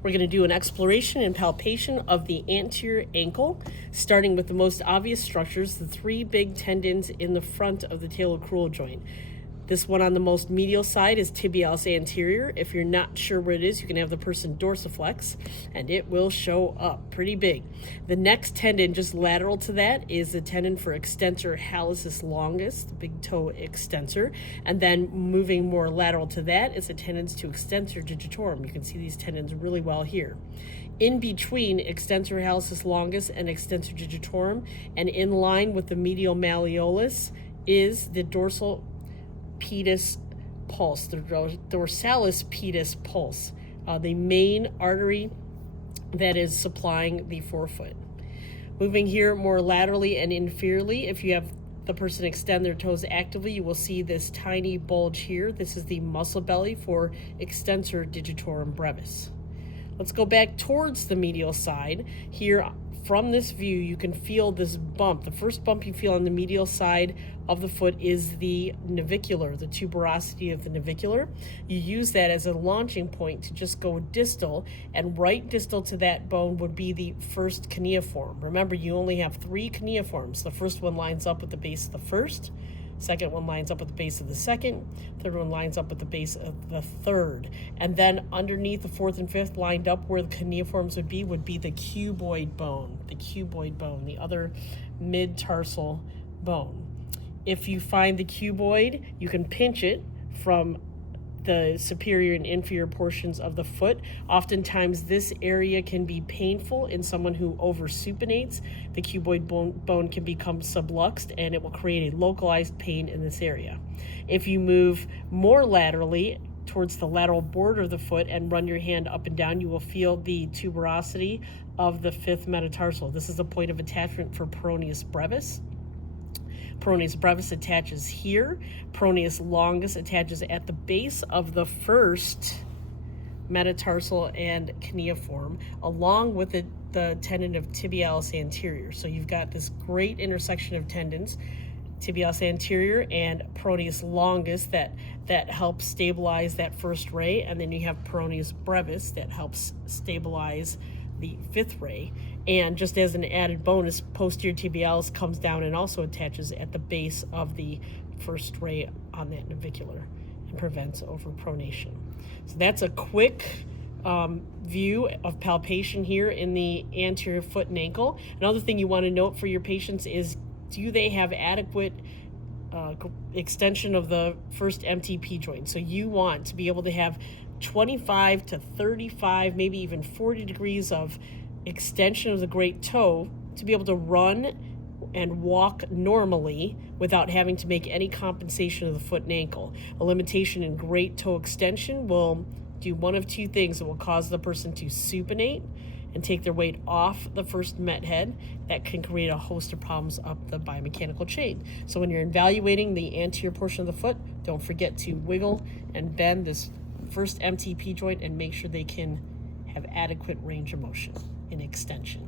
We're going to do an exploration and palpation of the anterior ankle, starting with the most obvious structures, the three big tendons in the front of the talocrural joint. This one on the most medial side is tibialis anterior. If you're not sure where it is, you can have the person dorsiflex, and it will show up pretty big. The next tendon just lateral to that is the tendon for extensor hallucis longus, the big toe extensor. And then moving more lateral to that is the tendons to extensor digitorum. You can see these tendons really well here. In between extensor hallucis longus and extensor digitorum, and in line with the medial malleolus, is the dorsal pedis pulse, the dorsalis pedis pulse, the main artery that is supplying the forefoot. Moving here more laterally and inferiorly, if you have the person extend their toes actively, you will see this tiny bulge here. This is the muscle belly for extensor digitorum brevis. Let's go back towards the medial side. Here from this view, you can feel this bump. The first bump you feel on the medial side of the foot is the navicular, the tuberosity of the navicular. You use that as a launching point to just go distal, and right distal to that bone would be the first cuneiform. Remember, you only have three cuneiforms. The first one lines up with the base of the first, second one lines up with the base of the second, third one lines up with the base of the third. And then underneath the fourth and fifth, lined up where the cuneiforms would be the cuboid bone, the other mid-tarsal bone. If you find the cuboid, you can pinch it from the superior and inferior portions of the foot. Oftentimes this area can be painful in someone who oversupinates. The cuboid bone can become subluxed, and it will create a localized pain in this area. If you move more laterally towards the lateral border of the foot and run your hand up and down, you will feel the tuberosity of the fifth metatarsal. This is a point of attachment for peroneus brevis. Peroneus brevis attaches here. Peroneus longus attaches at the base of the first metatarsal and cuneiform, along with the tendon of tibialis anterior. So you've got this great intersection of tendons, tibialis anterior and peroneus longus, that helps stabilize that first ray, and then you have peroneus brevis that helps stabilize the fifth ray. And just as an added bonus, posterior tibialis comes down and also attaches at the base of the first ray on that navicular and prevents overpronation. So that's a quick view of palpation here in the anterior foot and ankle. Another thing you want to note for your patients is, do they have adequate extension of the first MTP joint? So you want to be able to have 25 to 35, maybe even 40 degrees of extension of the great toe to be able to run and walk normally without having to make any compensation of the foot and ankle. A limitation in great toe extension will do one of two things. It will cause the person to supinate and take their weight off the first met head. That can create a host of problems up the biomechanical chain. So when you're evaluating the anterior portion of the foot, don't forget to wiggle and bend this first MTP joint and make sure they can have adequate range of motion in extension.